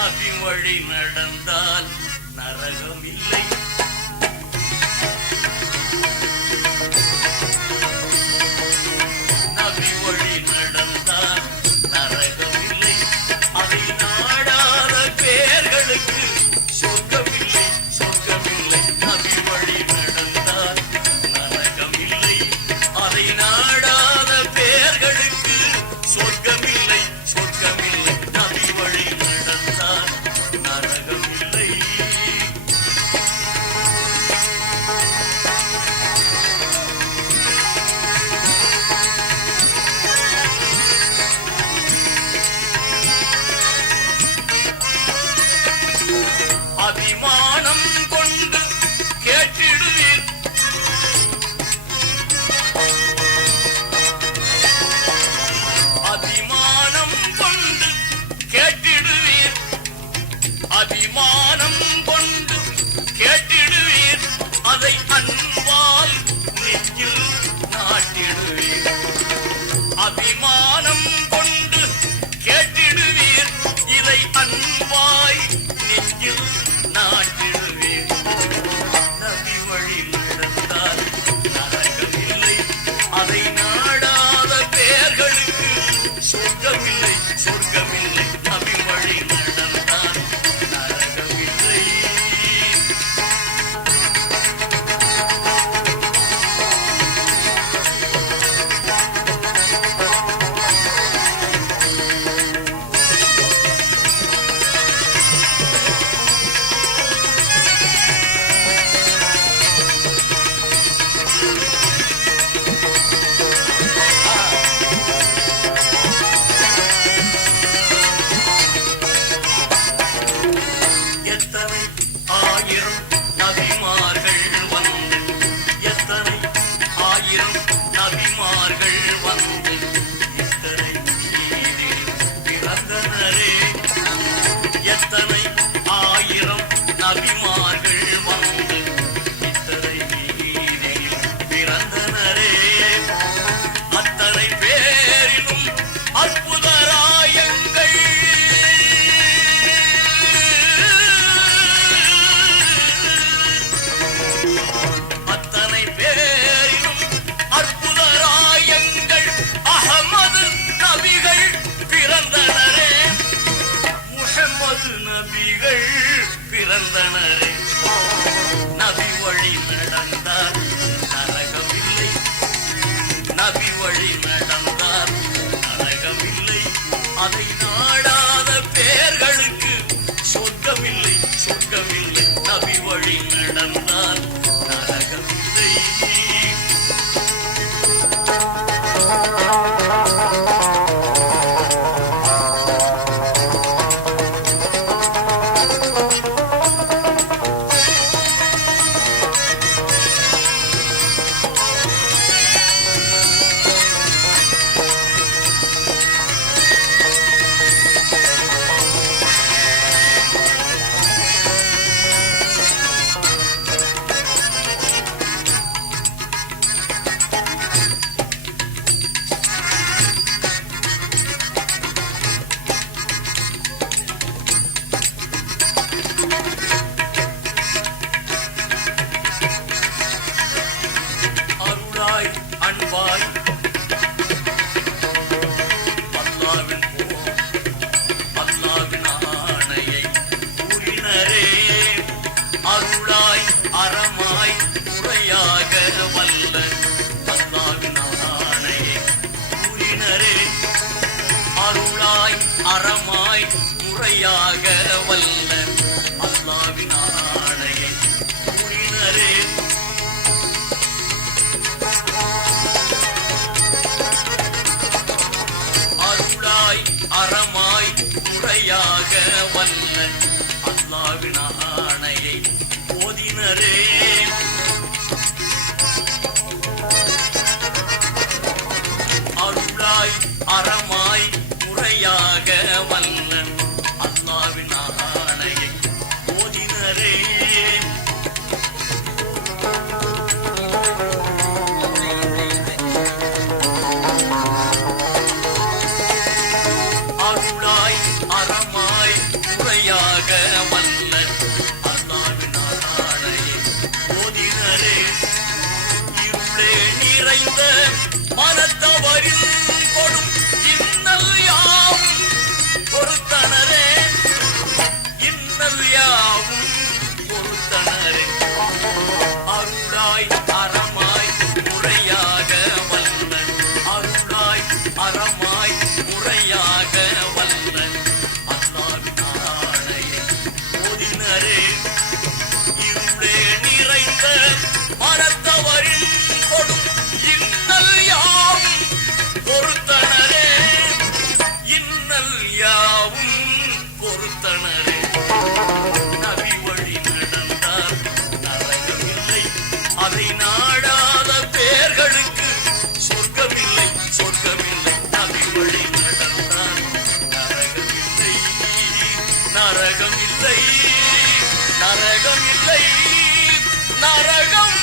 நபி வழி நடந்தால் நரகம் இல்லை want. தனரே முறையாய் அறமாய் முறையாக வல்ல அல்லாவின் ஆணையை துணினரே அருளாய் அறமாய் முறையாக வல்ல அல்லாவின் போதினரே அறமாய் அறமாய் முறையாக வல்ல நிறைந்த மனத்தவரில் கொடும் இன்னல் யாவும் பொறுத்தனரே இன்னல் யாவும் பொறுத்தனரே அருளாய் அறமாய் முறையாய் மறைந்த மனத்தவரின் கொடும் இன்னல் யாவும் பொறுத்தனரே. இன்னல் யாவும் பொறுத்தனரே. நபி வழி நடந்தார் நரகமில்லை. அதை நாடாத பேர்களுக்கு சொர்க்கமில்லை சொர்க்கமில்லை. நபி வழி நடந்தார் நரகமில்லை. நரகமில்லை நரகமில்லை. நரகம்